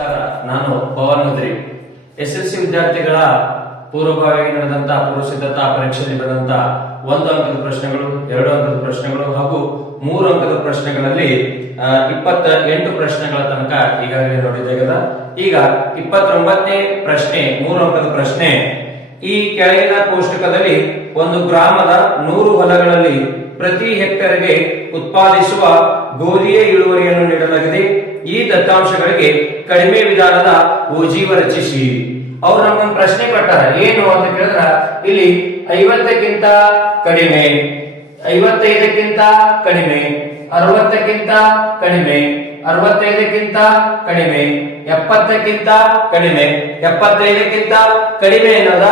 ನಮಸ್ಕಾರ, ನಾನು ಪವನ್ ಉದ್ರಿ. SSLC ವಿದ್ಯಾರ್ಥಿಗಳ ಪೂರ್ವಭಾವಿಯಾಗಿ ನಡೆದಂತಹ ಪೂರ್ವ ಸಿದ್ಧತಾ ಪರೀಕ್ಷೆಯಲ್ಲಿ ಬಂದಂತ 1 ಅಂಕದ ಪ್ರಶ್ನೆಗಳು, 2 ಅಂಕದ ಪ್ರಶ್ನೆಗಳು ಹಾಗೂ 3 ಅಂಕದ ಪ್ರಶ್ನೆಗಳಲ್ಲಿ 28 ಪ್ರಶ್ನೆಗಳ ತನಕ ಈಗಾಗಲೇ ನೋಡಿದ್ದೇವೆ. ಈಗ 29ನೇ ಪ್ರಶ್ನೆ, 3 ಅಂಕದ ಪ್ರಶ್ನೆ. ಈ ಕೆಳಗಿನ ಕೋಷ್ಟಕದಲ್ಲಿ ಒಂದು ಗ್ರಾಮದ 100 ಹೊಲಗಳಲ್ಲಿ ಪ್ರತಿ ಹೆಕ್ಟರ್ಗೆ ಉತ್ಪಾದಿಸುವ ಗೋಧಿಯ ಇಳುವರಿಯನ್ನು ನೀಡಲಾಗಿದೆ. ಈ ದತ್ತಾಂಶಗಳಿಗೆ ಕಡಿಮೆ ವಿಧಾನದ ಓಜೀವ ರಚಿಸಿ. ಅವ್ರು ನಮ್ಗೊಂದು ಪ್ರಶ್ನೆ ಕೊಟ್ಟಾರ, ಏನು ಅಂತ ಕೇಳಿದ್ರ ಇಲ್ಲಿ 50ಕ್ಕಿಂತ ಕಡಿಮೆ, 55ಕ್ಕಿಂತ ಕಡಿಮೆ, 60ಕ್ಕಿಂತ ಕಡಿಮೆ, 65ಕ್ಕಿಂತ ಕಡಿಮೆ, 70ಕ್ಕಿಂತ ಕಡಿಮೆ, 75ಕ್ಕಿಂತ ಕಡಿಮೆ ಅನ್ನೋದ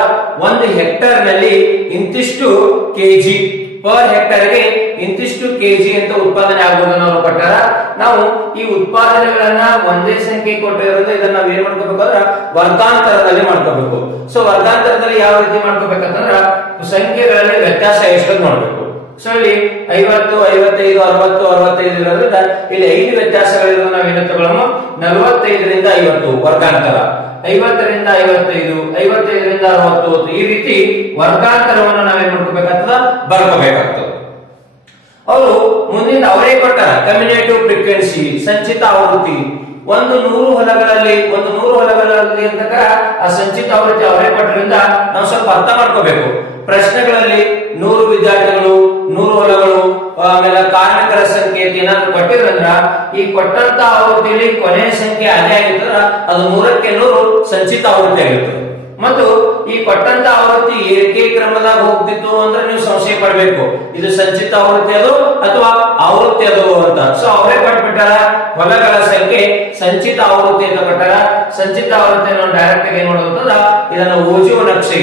ಒಂದು ಹೆಕ್ಟರ್ ನಲ್ಲಿ ಇಂತಿಷ್ಟು ಕೆಜಿ ಪರ್ ಹೆಕ್ಟರ್ಗೆ ಇಂತಿಷ್ಟು ಕೆಜಿ ಅಂತ ಉತ್ಪಾದನೆ ಆಗುವುದನ್ನು ಅವರು ಕೊಟ್ಟಾರ. ನಾವು ಈ ಉತ್ಪಾದನೆಗಳನ್ನ ಒಂದೇ ಸಂಖ್ಯೆ ಕೊಟ್ಟಿರೋದ್ರಿಂದ ಇದನ್ನ ನಾವು ಏನ್ ಮಾಡ್ಕೋಬೇಕಂದ್ರ ವರ್ಗಾಂತರದಲ್ಲಿ ಮಾಡ್ಕೋಬೇಕು. ಸೊ ವರ್ಗಾಂತರದಲ್ಲಿ ಯಾವ ರೀತಿ ಮಾಡ್ಕೋಬೇಕಂದ್ರ ಸಂಖ್ಯೆಗಳಲ್ಲಿ ವ್ಯತ್ಯಾಸ ಎಷ್ಟು ನೋಡ್ಬೇಕು. ಸೊ ಇಲ್ಲಿ 50, 55, 60, 65 ಇರೋದ್ರಿಂದ ಇಲ್ಲಿ 5 ವ್ಯತ್ಯಾಸಗಳಿರುವ ನಾವೇನು ತಗೊಳ್ಳೋಣ, 45ರಿಂದ 50 ವರ್ಗಾಂತರ, 50ರಿಂದ 55, 55ರಿಂದ 60, ಈ ರೀತಿ ವರ್ಗಾಂತರವನ್ನು ನಾವೇನ್ ಮಾಡ್ಕೋಬೇಕಾಗ್ತದ, ಬರ್ಕೋಬೇಕಾಗ್ತದೆ. ಅವರು ಮುಂದಿನ ಅವರೇ ಕೊಟ್ಟಾರ ಕಮ್ಯುನೇಟಿವ್ ಫ್ರೀಕ್ವೆನ್ಸಿ, ಸಂಚಿತ ಆವೃತ್ತಿ. ಒಂದು 100 ಹೊಲಗಳಲ್ಲಿ ಅಂತ ಆ ಸಂಚಿತ ಆವೃತ್ತಿ ಅವರೇ ಕೊಟ್ಟರಿಂದ ನಾವು ಸ್ವಲ್ಪ ಅರ್ಥ ಮಾಡ್ಕೋಬೇಕು. ಪ್ರಶ್ನೆಗಳಲ್ಲಿ 100 ವಿದ್ಯಾರ್ಥಿಗಳು, 100 ಹೊಲಗಳು, ಆಮೇಲೆ ಕಾರ್ಮಿಕರ ಸಂಖ್ಯೆ ಏನಾದ್ರು ಕೊಟ್ಟಿದ್ರಂದ್ರ ಈ ಕೊಟ್ಟಂತ ಆವೃತ್ತಿಯಲ್ಲಿ ಕೊನೆಯ ಸಂಖ್ಯೆ ಅದೇ ಆಗಿರ್ತದ, ಅದು 100ಕ್ಕೆ 100 ಸಂಚಿತ ಆವೃತ್ತಿ ಆಗಿರ್ತದೆ. ಮತ್ತು ಈ ಕೊಟ್ಟಂತ ಆವೃತ್ತಿ ಏರಿಕೆ ಕ್ರಮದಾಗ ಹೋಗ್ತಿತ್ತು ಅಂದ್ರೆ ನೀವು ಸಂಶಯ ಪಡಬೇಕು, ಇದು ಸಂಚಿತ ಆವೃತ್ತಿ ಅದು ಅಥವಾ ಆವೃತ್ತಿ ಅದು ಅಂತ. ಸೊ ಅವರೇ ಕೊಟ್ಬಿಟ್ಟಾರ ಹೊಲಗಳ ಸಂಖ್ಯೆ ಸಂಚಿತ ಆವೃತ್ತಿ ಅಂತ ಕೊಟ್ಟಾರ. ಸಂಚಿತ ಆವೃತ್ತಿಯನ್ನು ಡೈರೆಕ್ಟ್ ಆಗಿ ಏನ್ ಮಾಡೋದಂತಂದ್ರ ಇದನ್ನ ಓಜುವ ನಕ್ಷೆ,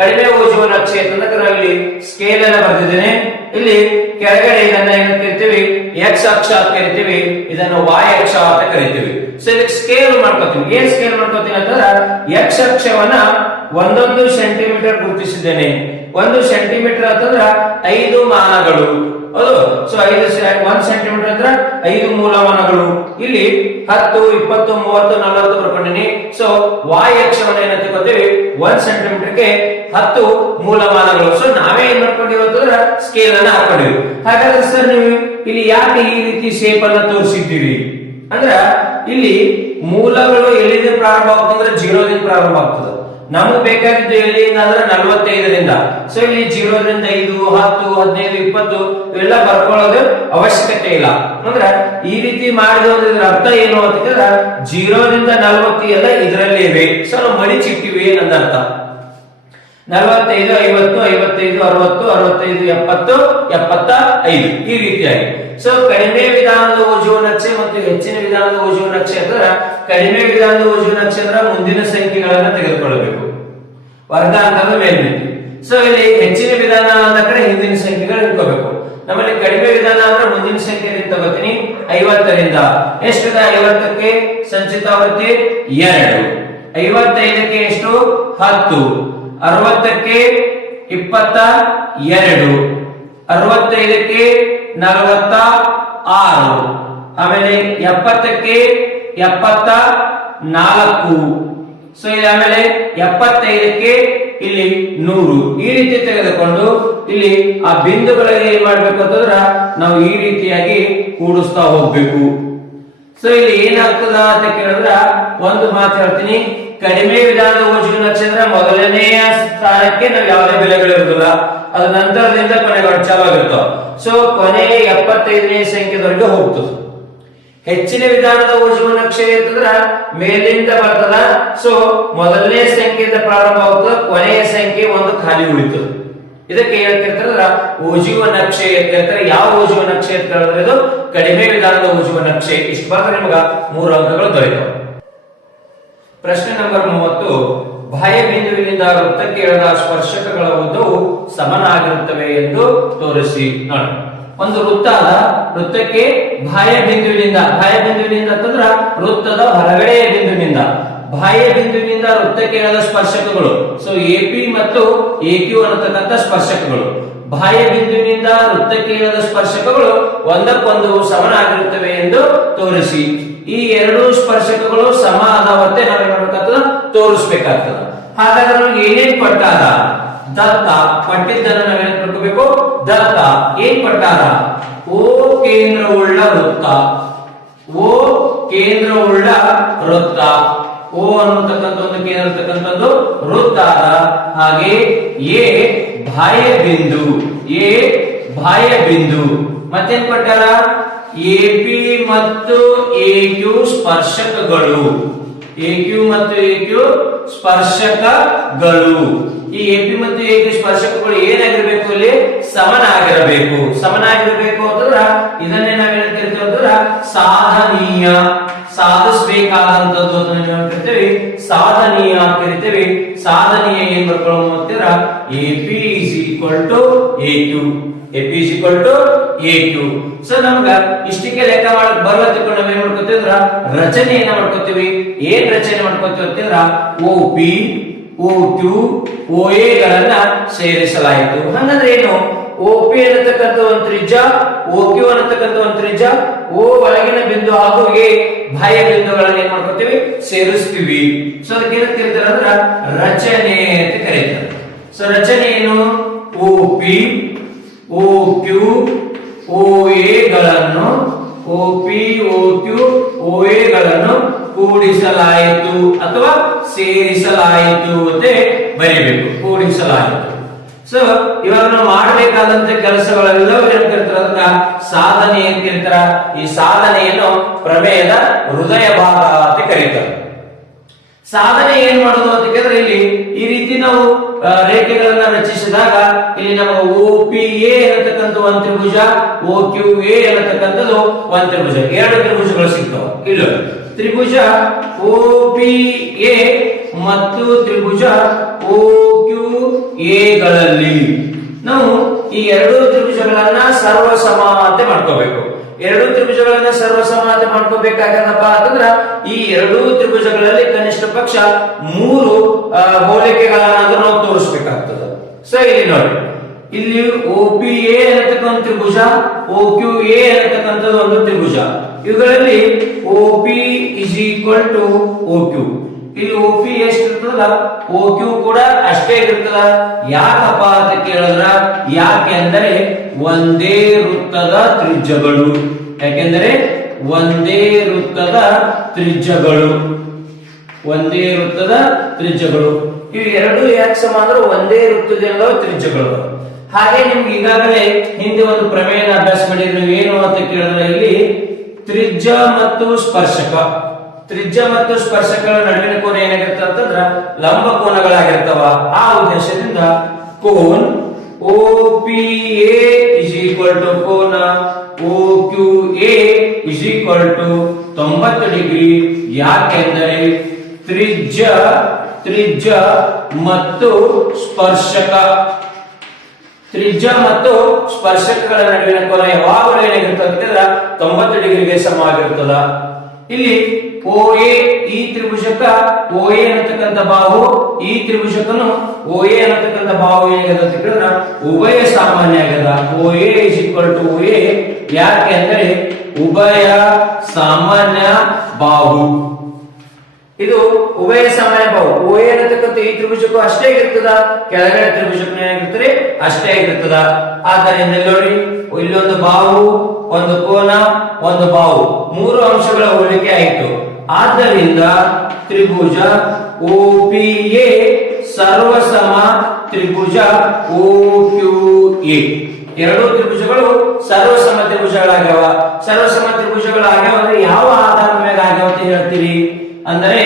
ಕಡಿಮೆ ಓಜುವ ನಕ್ಷೆ ಅಂತಂದ್ರೆ ನಾವಿಲ್ಲಿ ಸ್ಕೇಲ್ ಅನ್ನ ಬರ್ತಿದ್ದೇನೆ. ಇಲ್ಲಿ ಕೆಳಗಡೆ ಇದನ್ನ ಏನ್ ಕರಿತೀವಿ, ಎಕ್ಸ್ ಅಕ್ಷ ಅಂತ ಕರಿತೀವಿ, ಇದನ್ನು ವಾಯ್ ಅಕ್ಷ ಅಂತ ಕರಿತೀವಿ. ಸೊ ಇದಕ್ಕೆ ಸ್ಕೇಲ್ ಮಾಡ್ಕೋತೀವಿ. ಏನ್ ಸ್ಕೇಲ್ ಮಾಡ್ಕೋತೀನಿ ಅಂತಂದ್ರೆ ಎಕ್ಸ್ ಅಕ್ಷವನ್ನ 1 ಸೆಂಟಿಮೀಟರ್ ಗುರುತಿಸಿದ್ದೇನೆ. 1 ಸೆಂಟಿಮೀಟರ್ ಅಂತಂದ್ರ 5 ಮಾನಗಳು. ಹೌದು. ಸೊ 1 ಸೆಂಟಿಮೀಟರ್ ಅಂದ್ರೆ 5 ಮೂಲಮಾನಗಳು. ಇಲ್ಲಿ 10, 20, 30, 40 ಬರ್ಕೊಂಡಿನಿ. ಸೊ ವಾಯ್ ಅಕ್ಷವನ್ನ ಏನ್ ತಿಳ್ಕೊತೀವಿ, 1 ಸೆಂಟಿಮೀಟರ್ಗೆ 10 ಮೂಲಮಾನಗಳು. ಸೊ ನಾವೇ ಏನ್ ಮಾಡ್ಕೊಂಡಿವಿ ಅಂತಂದ್ರೆ ಸ್ಕೇಲ್ ಅನ್ನ ಹಾಕೊಂಡಿವಿ. ಹಾಗಾದ್ರೆ ಸರ್ ನೀವು ಇಲ್ಲಿ ಯಾಕೆ ಈ ರೀತಿ ಶೇಪ್ ಅನ್ನ ತೋರಿಸಿದ್ದೀರಿ ಅಂದ್ರ ಇಲ್ಲಿ ಮೂಲಗಳು ಎಲ್ಲಿಂದ ಪ್ರಾರಂಭ ಆಗ್ತಂದ್ರೆ 0ದಿಂದ ಪ್ರಾರಂಭ ಆಗ್ತದೆ. ನಮಗೆ ಬೇಕಾಗಿದ್ದು ಎಲ್ಲಿಂದ ಅಂದ್ರೆ 45ರಿಂದ. ಸೊ ಇಲ್ಲಿ 0ರಿಂದ 5, 10, 15, 20 ಇವೆಲ್ಲ ಬರ್ಕೊಳ್ಳೋದು ಅವಶ್ಯಕತೆ ಇಲ್ಲ. ಅಂದ್ರೆ ಈ ರೀತಿ ಮಾಡಿದ್ರೆ ಇದ್ರ ಅರ್ಥ ಏನು ಅಂತ ಹೇಳಿದ್ರೆ 0ರಿಂದ 40 ಎಲ್ಲ ಇದರಲ್ಲೇ ಇವೆ. ಸೊ ನಾವು ಮಡಿಚಿಟ್ಟಿವಿ ಏನಂದ ಅರ್ಥ. 45, 50, 55, 60, 65, 70, 75 ಈ ರೀತಿಯಾಗಿ. ಸೊ ಕಡಿಮೆ ವಿಧಾನದ ಓಜುವ ನಕ್ಷೆ ಮತ್ತು ಹೆಚ್ಚಿನ ವಿಧಾನದ ಓಜುವ ನಕ್ಷೆ ಅಂದ್ರೆ ಕಡಿಮೆ ವಿಧಾನದ ಓಜುವ ನಕ್ಷೆ ಅಂದ್ರೆ ಮುಂದಿನ ಸಂಖ್ಯೆಗಳನ್ನ ತೆಗೆದುಕೊಳ್ಳಬೇಕು, ವರ್ಗಾಂತರದ ಮೇಲ್ಮಿತಿ. ಸೊ ಇಲ್ಲಿ ಹೆಚ್ಚಿನ ವಿಧಾನ ಅಂದ ಕಡೆ ಹಿಂದಿನ ಸಂಖ್ಯೆಗಳು ಇಟ್ಕೋಬೇಕು. ನಮ್ಮಲ್ಲಿ ಕಡಿಮೆ ವಿಧಾನ ಅಂದ್ರೆ ಮುಂದಿನ ಸಂಖ್ಯೆ ತಗೋತೀನಿ. 50ರಿಂದ ಎಷ್ಟಿದೆ, 50ಕ್ಕೆ ಸಂಚಿತ ಆವೃತ್ತಿ 2, 55ಕ್ಕೆ ಎಷ್ಟು 10, 60ಕ್ಕೆ 22, 65ಕ್ಕೆ 46, ಆಮೇಲೆ 70ಕ್ಕೆ 74. ಸೊ ಇಲ್ಲಿ ಆಮೇಲೆ 75ಕ್ಕೆ ಇಲ್ಲಿ 100. ಈ ರೀತಿ ತೆಗೆದುಕೊಂಡು ಇಲ್ಲಿ ಆ ಬಿಂದುಗಳಿಗೆ ಏನ್ ಮಾಡ್ಬೇಕು ಅಂತಂದ್ರ ನಾವು ಈ ರೀತಿಯಾಗಿ ಕೂಡಿಸ್ತಾ ಹೋಗ್ಬೇಕು. ಸೊ ಇಲ್ಲಿ ಏನಾಗ್ತದ ಅಂತ ಕೇಳಿದ್ರ ಒಂದು ಮಾತು ಹೇಳ್ತೀನಿ, ಕಡಿಮೆ ವಿಧಾನದ ಓಜುವ ನಕ್ಷತ್ರ ಮೊದಲನೆಯ ಸ್ಥಾನಕ್ಕೆ ನಾವು ಯಾವುದೇ ಬೆಲೆಗಳಿರುವುದಿಲ್ಲ, ಅದ ನಂತರದಿಂದ ಕೊನೆಗಳು ಚಾಲಾಗಿರ್ತಾವ. ಸೊ ಕೊನೆ 75ನೇ ಸಂಖ್ಯೆದವರೆಗೆ ಹೋಗ್ತದೆ. ಹೆಚ್ಚಿನ ವಿಧಾನದ ಓಜುವ ನಕ್ಷೆ ಅಂತಂದ್ರ ಮೇಲಿಂದ ಬರ್ತದ. ಸೊ ಮೊದಲನೇ ಸಂಖ್ಯೆಯಿಂದ ಪ್ರಾರಂಭ ಆಗ್ತದೆ, ಕೊನೆಯ ಸಂಖ್ಯೆ ಒಂದು ಖಾಲಿ ಉಳಿತದೆ. ಇದಕ್ಕೆ ಹೇಳ್ತಿರ್ತಾರ ಓಜುವ ನಕ್ಷೆ ಅಂತ ಹೇಳ್ತಾರೆ. ಯಾವ ಓಜುವ ನಕ್ಷೆ ಅಂತ ಹೇಳಿದ್ರೆ ಇದು ಕಡಿಮೆ ವಿಧಾನದ ಓಜುವ ನಕ್ಷೆ. ಇಷ್ಟು ಬಂದ್ರೆ ನಿಮಗ 3 ಅಂಕಗಳು ದೊರೆತವೆ. ಪ್ರಶ್ನೆ ನಂಬರ್ 30, ಬಾಹ್ಯ ಬಿಂದುವಿನಿಂದ ವೃತ್ತಕ್ಕೆ ಎಳೆದ ಸ್ಪರ್ಶಕಗಳ ಉದ್ದವು ಸಮನಾಗಿರುತ್ತವೆ ಎಂದು ತೋರಿಸಿ. ನೋಡಿ, ಒಂದು ವೃತ್ತ ಅದ, ವೃತ್ತಕ್ಕೆ ಬಾಹ್ಯ ಬಿಂದುವಿನಿಂದ ಅಂತಂದ್ರ ವೃತ್ತದ ಹೊರಗಡೆಯ ಬಿಂದುವಿನಿಂದ, ಬಾಹ್ಯ ಬಿಂದುವಿನಿಂದ ವೃತ್ತಕ್ಕೆ ಎಳೆದ ಸ್ಪರ್ಶಕಗಳು. ಸೊ ಎಪಿ ಮತ್ತು ಎಕ್ಯೂ ಅನ್ನತಕ್ಕಂಥ ಸ್ಪರ್ಶಕಗಳು. ಬಾಹ್ಯ ಬಿಂದುವಿನಿಂದ ವೃತ್ತಕ್ಕೆ ಎಳೆದ ಸ್ಪರ್ಶಕಗಳು ಒಂದಕ್ಕೊಂದು ಸಮನಾಗಿರುತ್ತವೆ ಎಂದು ತೋರಿಸಿ. ಈ ಎರಡು ಸ್ಪರ್ಶಕಗಳು ಸಮ ಅದಾವತ್ತೆ ನಾವೇನ್ ಮಾಡ್ಬೇಕಾಗ್ತದ ತೋರಿಸ್ಬೇಕಾಗ್ತದ. ಹಾಗಾದ್ರೆ ನಮ್ಗೆ ಏನೇನ್ ಕೊಟ್ಟಾರ? ದತ್ತ ಕೊಟ್ಟಿದ್ದನ್ನು ನಾವೇನ್ ತಿಳ್ಕೋಬೇಕು? ದತ್ತ ಏನ್ ಕೊಟ್ಟಾರ? ಓ ಕೇಂದ್ರವುಳ್ಳ ವೃತ್ತ, ಓ ಕೇಂದ್ರವುಳ್ಳ ವೃತ್ತ, ಓ ಅನ್ನತಕ್ಕಂಥ ಒಂದು ಕೇಂದ್ರ ಇರತಕ್ಕಂಥದ್ದು ವೃತ್ತ. ಹಾಗೆ ಎ ಬಾಹ್ಯ ಬಿಂದು, ಎ ಬಾಹ್ಯ ಬಿಂದು. ಮತ್ತೇನ್ ಕೊಟ್ಟಾರ? ಎಪಿ ಮತ್ತು ಎಕ್ಯೂ ಸ್ಪರ್ಶಕಗಳು, ಎಕ್ಯೂ ಮತ್ತು ಎಕ್ಯೂ ಸ್ಪರ್ಶಕಗಳು. ಈ ಎಪಿ ಮತ್ತು ಎಕ್ಯೂ ಸ್ಪರ್ಶಕಗಳು ಏನಾಗಿರ್ಬೇಕು? ಇಲ್ಲಿ ಸಮನಾಗಿರಬೇಕು. ಸಮನಾಗಿರ್ಬೇಕು ಅಂತಂದ್ರ ಇದನ್ನೇ ನಾವೇನ್ ಕರಿತೀವಿ ಅಂತಂದ್ರ ಸಾಧನೀಯ, ಸಾಧಿಸಬೇಕಾದಂತದ್ದು ಕರಿತೇವೆ, ಸಾಧನೀಯ ಕರಿತೇವೆ. ಸಾಧನೀಯ ಏನ್ ಬರ್ಕೊಳ್ಳೋದು ಅಂತೀರ? AP is equal to AQ, AP is equal to AQ. So ನಮ್ಗ ಇಷ್ಟಕ್ಕೆ ಲೆಕ್ಕ ಮಾಡಕ್ ಬರಲ್ಲ ತಿಳ್ಕೊಂಡು ನಾವ್ ಏನ್ ಮಾಡ್ಕೋತೀವಿ ಅಂದ್ರ ರಚನೆಯನ್ನ ಮಾಡ್ಕೋತೀವಿ. ಏನ್ ರಚನೆ ಮಾಡ್ಕೋತೀವಿ ಅಂತಂದ್ರ O P, O Q, O A ಗಳನ್ನ ಸೇರಿಸಲಾಯಿತು. ಹಂಗಂದ್ರೆ ಏನು? ಓ ಪಿ ಅನ್ನತಕ್ಕಂಥ ಒಂದು ತ್ರಿಜ್ಯ, ಓ ಕ್ಯೂ ಅನ್ನತಕ್ಕಂಥ ಒಂದು ತ್ರಿಜ್ಯ, ಓ ಒಳಗಿನ ಬಿಂದು ಹಾಗೂ ಎ ಬಾಹ್ಯ ಬಿಂದುಗಳನ್ನ ಏನ್ ಮಾಡ್ಕೋತೀವಿ? ಸೇರಿಸ್ತೀವಿ. ಸೊ ಅದಕ್ಕೆ ಏನಂತ ಕರೀತಾರೆ ಅಂದ್ರ ರಚನೆ ಅಂತ ಕರೀತಾರೆ. ಸೊ ರಚನೆ ಏನು? O P, O Q, O A ಗಳನ್ನು, O P, O Q, O A ಗಳನ್ನು ಕೂಡಿಸಲಾಯಿತು ಅಥವಾ ಸೇರಿಸಲಾಯಿತು ಅಂತ ಬರೀಬೇಕು. ಕೂಡಿಸಲಾಯಿತು. ಸೊ ಇವಾಗ ನಾವು ಮಾಡಬೇಕಾದಂತ ಕೆಲಸಗಳೆಲ್ಲವೂ ಏನ್ ಕರೀತಾರ ಅಂದ್ರ ಸಾಧನೆ ಅಂತ ಕರೀತಾರ. ಈ ಸಾಧನೆಯನ್ನು ಪ್ರಮೇಯದ ಹೃದಯ ಭಾಗ ಅಂತ ಕರೀತಾರೆ. ಸಾಧನೆ ಏನ್ ಮಾಡೋದು ಅಂತ ಕೇಳಿದ್ರೆ ಇಲ್ಲಿ ಈ ರೀತಿ ನಾವು ರೇಖೆಗಳನ್ನ ರಚಿಸಿದಾಗ ಇಲ್ಲಿ ನಮ್ಮ ಓ ಪಿ ಎ ಅನ್ನತಕ್ಕಂಥ ಒಂದು ತ್ರಿಭುಜ, ಓ ಕ್ಯೂ ಎ ಅನ್ನತಕ್ಕಂಥದ್ದು ಒಂದು ತ್ರಿಭುಜ, ಎರಡು ತ್ರಿಭುಜಗಳು ಸಿಗ್ತಾವ. ಇಲ್ಲ ತ್ರಿಭುಜ ಓ ಪಿ ಎ ಮತ್ತು ತ್ರಿಭುಜ ಓ ಕ್ಯೂ ಎ ಗಳಲ್ಲಿ ನಾವು ಈ ಎರಡು ತ್ರಿಭುಜಗಳನ್ನ ಸರ್ವಸಮಾನತೆ ಮಾಡ್ಕೋಬೇಕು. ಎರಡು ತ್ರಿಭುಜಗಳನ್ನ ಸರ್ವಸಮಾನತೆ ಮಾಡ್ಕೋಬೇಕಾಗದಪ್ಪ ಅಂತಂದ್ರ ಈ ಎರಡು ತ್ರಿಭುಜಗಳಲ್ಲಿ ಕನಿಷ್ಠ ಪಕ್ಷ 3 ಹೋಲಿಕೆಗಳನ್ನ ನಾವು ತೋರಿಸಬೇಕಾಗ್ತದೆ. ಸೊ ಇಲ್ಲಿ ನೋಡಿ, ಇಲ್ಲಿ ಓ ಪಿ ಎ ಅನ್ನತಕ್ಕಂಥ ತ್ರಿಭುಜ, ಓ ಕ್ಯೂ ಎ ಅನ್ನತಕ್ಕಂಥದ್ದು ಒಂದು ತ್ರಿಭುಜ. ಇವುಗಳಲ್ಲಿ O P is equal to O Q. ಇಲ್ಲಿ ಓ ಪಿ ಎಷ್ಟಿರ್ತದ, ಓ ಕ್ಯೂ ಕೂಡ ಅಷ್ಟೇ ಇರ್ತದ. ಯಾಕಪ್ಪ ಅಂತ ಕೇಳಿದ್ರ, ಯಾಕೆಂದರೆ ಒಂದೇ ವೃತ್ತದ ತ್ರಿಜ್ಯಗಳು. ಯಾಕೆಂದರೆ ಒಂದೇ ವೃತ್ತದ ತ್ರಿಜ್ಯಗಳು, ಒಂದೇ ವೃತ್ತದ ತ್ರಿಜ್ಯಗಳು. ಇವು ಎರಡು ಯಾಕೆ ಸಮ ಅಂದ್ರೆ ಒಂದೇ ವೃತ್ತದ ತ್ರಿಜ್ಯಗಳು. ಹಾಗೆ ನಿಮ್ಗೆ ಈಗಾಗಲೇ ಹಿಂದೆ ಒಂದು ಪ್ರಮೇಯನ ಅಭ್ಯಾಸ ಮಾಡಿದ್ರೆ ಏನು ಅಂತ ಕೇಳಿದ್ರೆ ಇಲ್ಲಿ ತ್ರಿಜ್ಯ ಮತ್ತು ಸ್ಪರ್ಶಕ, ತ್ರಿಜ್ಯ ಮತ್ತು ಸ್ಪರ್ಶಕಗಳ ನಡುವಿನ ಕೋನ ಏನಾಗಿರ್ತದೆ ಅಂತಂದ್ರ ಲಂಬ ಕೋನಗಳಾಗಿರ್ತಾವ. ಆ ಉದ್ದೇಶದಿಂದ ಕೋನ್ O P A is equal to ಕೋನ O Q A is equal to 90 degree. ಯಾಕೆಂದರೆ ತ್ರಿಜ್ಯ ಮತ್ತು ಸ್ಪರ್ಶಕ, ತ್ರಿಜ್ಯ ಮತ್ತು ಸ್ಪರ್ಶಕಗಳ ನಡುವಿನ ಕೋನ ಯಾವಾಗಲೂ ಏನಾಗಿರ್ತದೆ ಅಂತಂದ್ರ 90 ಡಿಗ್ರಿಗೆ ಸಮವಾಗಿರ್ತದ. ಇಲ್ಲಿ ಓ ಎ ಈ ತ್ರಿಭುಜಕ ಓ ಎ ಅನ್ನತಕ್ಕಂಥ ಬಾಹು, ಈ ತ್ರಿಭುಜಕನು ಓ ಎ ಅನ್ನತಕ್ಕಂಥ ಬಾಹು ಏನಾಗದ ಅಂತ ಕೇಳಿದ್ರ ಉಭಯ ಸಾಮಾನ್ಯ ಆಗದ. O A is equal to O A. ಯಾಕೆ ಅಂದ್ರೆ ಉಭಯ ಸಾಮಾನ್ಯ ಬಾಹು. ಇದು ಉಭಯ ಸಾಮಾನ್ಯ ಬಾಹು. ಓ ಎ ಅನ್ನತಕ್ಕಂಥ ಈ ತ್ರಿಭುಜಕ್ಕೂ ಅಷ್ಟೇ ಆಗಿರ್ತದ, ಕೆಳಗಡೆ ತ್ರಿಭುಜಕ್ಕೂ ಏನಾಗಿರ್ತದೆ ಅಷ್ಟೇ ಆಗಿರ್ತದ. ಆದ್ದರಿಂದ ನೋಡಿ, ಇಲ್ಲೊಂದು ಬಾಹು, ಒಂದು ಕೋನ, ಒಂದು ಬಾಹು, 3 ಅಂಶಗಳ ಹೋಲಿಕೆ ಆಯಿತು. ಆದ್ದರಿಂದ ತ್ರಿಭುಜ ಓ ಪಿ ಎ ಸರ್ವಸಮ ತ್ರಿಭುಜ ಓ ಕ್ಯೂ ಎ. ಎರಡು ತ್ರಿಭುಜಗಳು ಸರ್ವಸಮ ತ್ರಿಭುಜಗಳಾಗ್ಯಾವ. ಸರ್ವಸಮ ತ್ರಿಭುಜಗಳಾಗ್ಯಾವ ಅಂದ್ರೆ ಯಾವ ಆಧಾರದ ಮೇಲೆ ಆಗ್ಯಾವ ಅಂತ ಹೇಳ್ತೀವಿ ಅಂದ್ರೆ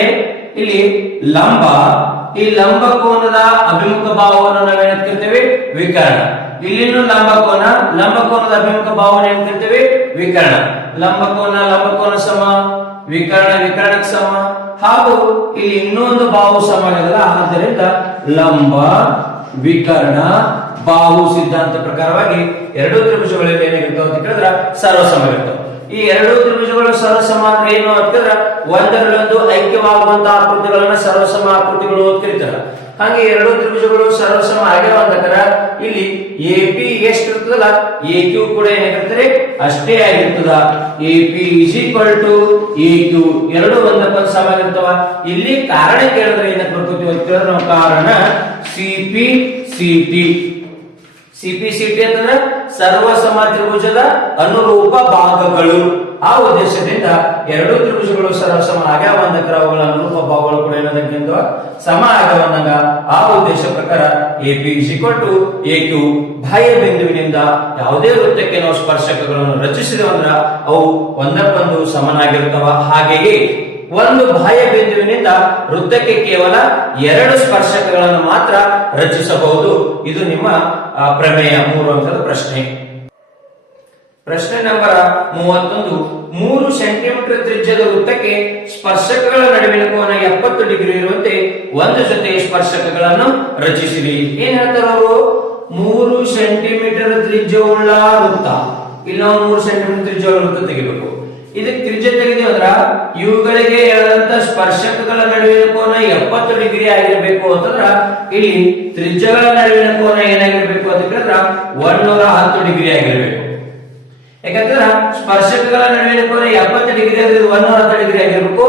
ಇಲ್ಲಿ ಲಂಬ, ಈ ಲಂಬ ಕೋನದ ಅಭಿಮುಖ ಭಾವವನ್ನು ನಾವೇನ್ ಕರಿತೇವೆ ವಿಕರ್ಣ. ಇಲ್ಲಿನೂ ಲಂಬ ಕೋನದ ಅಭಿಮುಖ ಭಾವನೆ ಏನ್ ಕರಿತೇವೆ ವಿಕರ್ಣ. ಲಂಬ ಕೋನ ಸಮ, ವಿಕರ್ಣಕ್ಕೆ ಸಮ. ಹಾಗೂ ಇಲ್ಲಿ ಇನ್ನೊಂದು ಬಾಹು ಸಮ ಆಗಲ್ಲ. ಆದ್ದರಿಂದ ಲಂಬ ವಿಕರ್ಣ ಬಾಹು ಸಿದ್ಧಾಂತ ಪ್ರಕಾರವಾಗಿ ಎರಡು ತ್ರಿಭುಜಗಳಲ್ಲಿ ಏನಾಗಿರ್ತಾವ ಅಂತ ಕೇಳಿದ್ರ ಸರ್ವಸಮ ಇರ್ತಾವ. ಈ ಎರಡು ತ್ರಿಭುಜಗಳು ಸರ್ವಸಮ ಅಂದ್ರೆ ಏನು ಅಂತಂದ್ರ ಒಂದರಲ್ಲೊಂದು ಐಕ್ಯವಾಗುವಂತಹ ಆಕೃತಿಗಳನ್ನ ಸರ್ವಸಮ ಆಕೃತಿಗಳು ಅಂತ ಕರೀತಾರ. ಹಾಗೆ ಎರಡು ತ್ರಿಭುಜಗಳು ಸರ್ವಸಮ ಆಗ್ಯಾವಂದಕರ ಇಲ್ಲಿ ಎ ಪಿ ಎಷ್ಟು ಇರ್ತದಲ್ಲ ಎ ಕ್ಯೂ ಕೂಡ ಏನಾಗಿರ್ತಾರೆ ಅಷ್ಟೇ ಆಗಿರ್ತದ. A P is equal to A Q ಎರಡು ಒಂದಕ್ಕೊಂದು ಸಮ ಆಗಿರ್ತವ. ಇಲ್ಲಿ ಕಾರಣ ಕೇಳಿದ್ರೆ ಏನಕ್ಕೆ ಬರ್ಕೋತೀವಿ ಅಂತ ಕೇಳಿದ್ರೆ ನಾವು ಕಾರಣ ಸಿ ಪಿ ಸಿ ಟಿ. ಸಿಪಿಸಿಟಿ ಅಂತಂದ್ರೆ ಸರ್ವಸಮ ತ್ರಿಭುಜದ ಅನುರೂಪ ಭಾಗಗಳು. ಆ ಉದ್ದೇಶದಿಂದ ಎರಡು ತ್ರಿಭುಜಗಳು ಸರ್ವಸಮ ಆಗ್ಯಾವಂದಕರ ಅವುಗಳ ಅನುರೂಪ ಭಾಗಗಳು ಕೂಡ ಏನದಕ್ಕಿಂತ ಸಮ ಆಗ್ಯಾವಂದಾಗ ಆ ಉದ್ದೇಶ ಪ್ರಕಾರ A P is equal to A Q. ಬಾಹ್ಯ ಬಿಂದುವಿನಿಂದ ಯಾವುದೇ ವೃತ್ತಕ್ಕೆ ನಾವು ಸ್ಪರ್ಶಕಗಳನ್ನು ರಚಿಸಿದವಂದ್ರ ಅವು ಒಂದಕ್ಕೊಂದು ಸಮನಾಗಿರುತ್ತವ. ಹಾಗೆಯೇ ಒಂದು ಬಾಹ್ಯ ಬಿಂದುವಿನಿಂದ ವೃತ್ತಕ್ಕೆ ಕೇವಲ ಎರಡು ಸ್ಪರ್ಶಕಗಳನ್ನು ಮಾತ್ರ ರಚಿಸಬಹುದು. ಇದು ನಿಮ್ಮ ಪ್ರಮೇಯ 3 ಅಂಕದ ಪ್ರಶ್ನೆ. ಪ್ರಶ್ನೆ ನಂಬರ್ 31. 3 ಸೆಂಟಿಮೀಟರ್ ತ್ರಿಜ್ಯದ ವೃತ್ತಕ್ಕೆ ಸ್ಪರ್ಶಕಗಳ ನಡುವಿನ ಕೋನ 70 ಡಿಗ್ರಿ ಇರುವಂತೆ ಒಂದು ಜೊತೆ ಸ್ಪರ್ಶಕಗಳನ್ನು ರಚಿಸಿರಿ. ಏನ್ ಹೇಳ್ತಾರ ಅವರು? 3 ಸೆಂಟಿಮೀಟರ್ ತ್ರಿಜ್ಯವುಳ್ಳ ವೃತ್ತ. ಇಲ್ಲಿ ನಾವು 3 ಸೆಂಟಿಮೀಟರ್ ತ್ರಿಜ್ಯವುಳ್ಳ ವೃತ್ತ ತೆಗಿಬೇಕು. ಇದಕ್ಕೆ ತ್ರಿಜ್ಯ ತೆಗೆದು ಅಂದ್ರ ಇವುಗಳಿಗೆ ಎಳೆದಂತ ಸ್ಪರ್ಶಕಗಳ ನಡುವಿನ ಕೋನ 70 ಡಿಗ್ರಿ ಆಗಿರಬೇಕು ಅಂತಂದ್ರ ಇಲ್ಲಿ ತ್ರಿಜ್ಯಗಳ ನಡುವಿನ ಕೋನ ಏನಾಗಿರ್ಬೇಕು ಅಂತ ಕೇಳಿದ್ರ 110 ಡಿಗ್ರಿ ಆಗಿರ್ಬೇಕು. ಯಾಕಂದ್ರ ಸ್ಪರ್ಶಕಗಳ ನಡುವಿನ ಕೋನ 70 ಡಿಗ್ರಿ ಅಂದ್ರೆ 110 ಡಿಗ್ರಿ ಆಗಿರ್ಬೇಕು.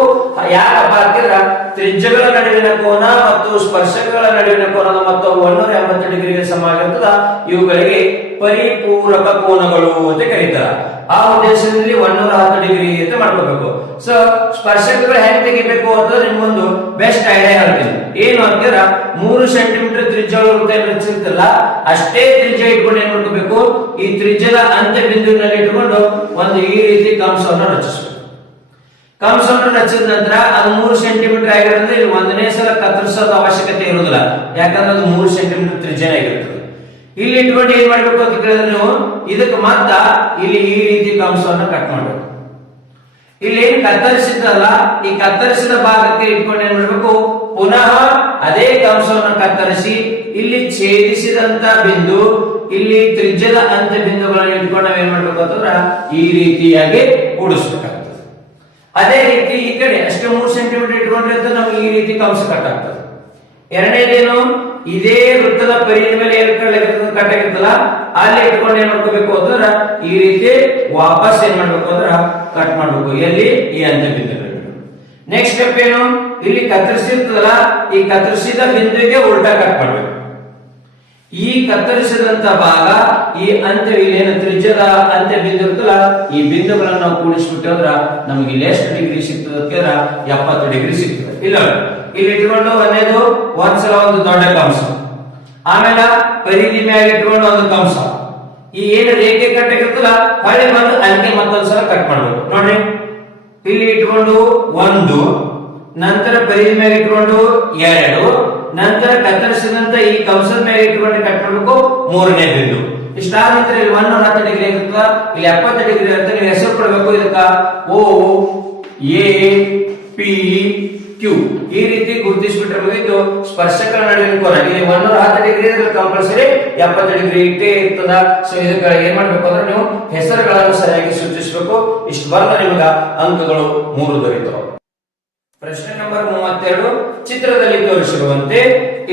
ಯಾಕಪ್ಪ ಅಂತಿದ್ರ ತ್ರಿಜ್ಯಗಳ ನಡುವಿನ ಕೋನ ಮತ್ತು ಸ್ಪರ್ಶಕಗಳ ನಡುವಿನ ಕೋನದ ಮೊತ್ತವು 180 ಡಿಗ್ರಿಗೆ ಸಮ ಆಗಿರ್ತದ. ಇವುಗಳಿಗೆ ಪರಿಪೂರಕ ಕೋನಗಳು ಅಂತ ಕರೀತಾರೆ. ಆ ಉದ್ದೇಶದಲ್ಲಿ 110 ಡಿಗ್ರಿ ಅಂತ ಮಾಡ್ಕೋಬೇಕು. ಸೊ ಸ್ಪರ್ಶಕಗಳು ಹೆಂಗ್ ತೆಗಿಬೇಕು ಅಂತಂದ್ರೆ ನಿಮ್ಗೊಂದು ಬೆಸ್ಟ್ ಐಡಿಯಾ ಹೇಳ್ತೀನಿ. ಏನು ಅಂತೀರ 3 ಸೆಂಟಿಮೀಟರ್ ತ್ರಿಜ್ಯ ವೃತ್ತ ರಚಿಸಿರ್ತಲ್ಲ ಅಷ್ಟೇ ತ್ರಿಜ್ಯ ಇಟ್ಕೊಂಡು ಏನ್ ಮಾಡ್ಕೋಬೇಕು, ಈ ತ್ರಿಜ್ಯದ ಅಂತ್ಯ ಬಿಂದುವಿನಲ್ಲಿ ಇಟ್ಕೊಂಡು ಒಂದು ಈ ರೀತಿ ಕಂಸವನ್ನು ರಚಿಸಬೇಕು. ಕಂಸವನ್ನು ರಚಿಸಿದ ನಂತರ ಅದು 3 ಸೆಂಟಿಮೀಟರ್ ಆಗಿರೋದ್ರಿಂದ ಇಲ್ಲಿ ಒಂದನೇ ಸಲ ಕತ್ತರಿಸೋದ ಅವಶ್ಯಕತೆ ಇರುವುದಿಲ್ಲ. ಯಾಕಂದ್ರೆ ಅದು 3 ಸೆಂಟಿಮೀಟರ್ ತ್ರಿಜ್ಯ ಆಗಿರ್ತದೆ. ಇಲ್ಲಿ ಇಟ್ಕೊಂಡು ಏನ್ ಮಾಡ್ಬೇಕು ಅಂತ ಕೇಳಿದ್ರೆ ನೀವು ಇದಕ್ಕೆ ಮತ್ತ ಇಲ್ಲಿ ಈ ರೀತಿ ಕಂಸವನ್ನು ಕಟ್ ಮಾಡಬೇಕು. ಇಲ್ಲಿ ಏನ್ ಕತ್ತರಿಸಿದ್ರಲ್ಲ ಈ ಕತ್ತರಿಸಿದ ಭಾಗಕ್ಕೆ ಇಟ್ಕೊಂಡು ಏನ್ ಮಾಡ್ಬೇಕು, ಪುನಃ ಅದೇ ಕಂಸವನ್ನು ಕತ್ತರಿಸಿ ಇಲ್ಲಿ ಛೇದಿಸಿದಂತ ಬಿಂದು ಇಲ್ಲಿ ತ್ರಿಜ್ಯದ ಅಂತ್ಯ ಬಿಂದುಗಳನ್ನು ಇಟ್ಕೊಂಡು ನಾವ್ ಏನ್ ಮಾಡ್ಬೇಕು ಅಂತಂದ್ರ ಈ ರೀತಿಯಾಗಿ ಕೂಡಿಸ್ಬೇಕಾಗ್ತದೆ. ಅದೇ ರೀತಿ ಈ ಕಡೆ ಅಷ್ಟೇ 3 ಸೆಂಟಿಮೀಟರ್ ಇಟ್ಕೊಂಡ್ರೆ ಅಂತ ನಮ್ಗೆ ಈ ರೀತಿ ಕಂಸ ಕಟ್ ಆಗ್ತದೆ. ಎರಡನೇದೇನು, ಇದೇ ವೃತ್ತದ ಪರಿಧಿ ಮೇಲೆ ಕಟ್ ಆಗಿರ್ತಲ್ಲ ಅಲ್ಲಿ ಇಟ್ಕೊಂಡು ಏನ್ ಮಾಡ್ಕೋಬೇಕು ಅಂತಂದ್ರ ಈ ರೀತಿ ವಾಪಸ್ ಏನ್ ಮಾಡ್ಬೇಕು ಅಂದ್ರ ಕಟ್ ಮಾಡ್ಬೇಕು. ಎಲ್ಲಿ ಈ ಅಂತ್ಯ ಬಿಂದುಗಳು. ನೆಕ್ಸ್ಟ್ ಸ್ಟೆಪ್ ಏನು, ಇಲ್ಲಿ ಕತ್ತರಿಸಿರ್ತದಲ್ಲ ಈ ಕತ್ತರಿಸಿದ ಬಿಂದುವಿಗೆ ಉಲ್ಟಾ ಕಟ್ ಮಾಡ್ಬೇಕು. ಈ ಕತ್ತರಿಸಿದಂತ ಭಾಗ ಈ ಅಂತ್ಯ ಇಲ್ಲಿ ಏನು ತ್ರಿಜ್ಯದ ಅಂತ್ಯ ಬಿಂದು ಇರ್ತಲ್ಲ ಈ ಬಿಂದುಗಳನ್ನು ನಾವು ಕೂಡಿಸ್ಬಿಟ್ಟು ಅಂದ್ರ ನಮಗೆ ಇಲ್ಲಿ ಎಷ್ಟು ಡಿಗ್ರಿ ಸಿಗ್ತದೆ ಅಂತಂದ್ರ 70 ಡಿಗ್ರಿ ಸಿಗ್ತದೆ. ಇಲ್ಲ ಇಲ್ಲಿ ಇಟ್ಕೊಂಡು ಒಂದೇದು ಒಂದ್ಸಲ ಒಂದು ದೊಡ್ಡ ಕಂಸ, ಆಮೇಲೆ ಪರಿಧಿ ಮ್ಯಾಗ ಇಟ್ಕೊಂಡು ಒಂದು ಕಂಸ, ಈ ಏನು ರೇಖೆ ಕಟ್ಟಾಗಿರ್ತಲ್ಲ ಹೊಳೆ ಬಂದು ಅಲ್ಲಿಗೆ ಮತ್ತೊಂದ್ಸಲ ಕಟ್ ಮಾಡ್ಬೇಕು. ನೋಡ್ರಿ ಇಲ್ಲಿ ಇಟ್ಕೊಂಡು 1, ನಂತರ ಪರಿಧಿ ಮ್ಯಾಗ ಇಟ್ಕೊಂಡು 2, ನಂತರ ಕತ್ತರಿಸಿದಂತ ಈ ಕಂಸದ ಮ್ಯಾಗ ಇಟ್ಕೊಂಡು ಕಟ್ ಮಾಡ್ಬೇಕು 3ನೇ ಬಿಂದು. ಇಷ್ಟಾದ ನಂತರ ಇಲ್ಲಿ 110 ಡಿಗ್ರಿ ಇರ್ತದ, ಇಲ್ಲಿ 70 ಡಿಗ್ರಿ ಅಂತ ನೀವು ಹೆಸರು ಕೊಡಬೇಕು. ಇದಕ್ಕ ಓ ಎ ಪಿ ಕ್ಯೂ ಈ ರೀತಿ ಗುರುತಿಸ್ಬಿಟ್ಟಿರ್ಬೇಕು. ಇದು ಸ್ಪರ್ಶಕಗಳ ನಡುವಿನ ಕೋನ ಇಲ್ಲಿ 110 ಡಿಗ್ರಿ ಕಂಪಲ್ಸರಿ 70 ಡಿಗ್ರಿ ಇಟ್ಟೇ ಇರ್ತದ. ಸೊ ಇದಕ್ಕೆ ಏನ್ ಮಾಡ್ಬೇಕು ಅಂದ್ರೆ ನೀವು ಹೆಸರುಗಳನ್ನು ಸರಿಯಾಗಿ ಸೂಚಿಸಬೇಕು. ಇಷ್ಟು ಬರೆದ ನಿಮ್ಗ ಅಂಕಗಳು 3 ದೊರೆಯುತ್ತವೆ. ಪ್ರಶ್ನೆ ನಂಬರ್ 32. ಚಿತ್ರದಲ್ಲಿ ತೋರಿಸಿರುವಂತೆ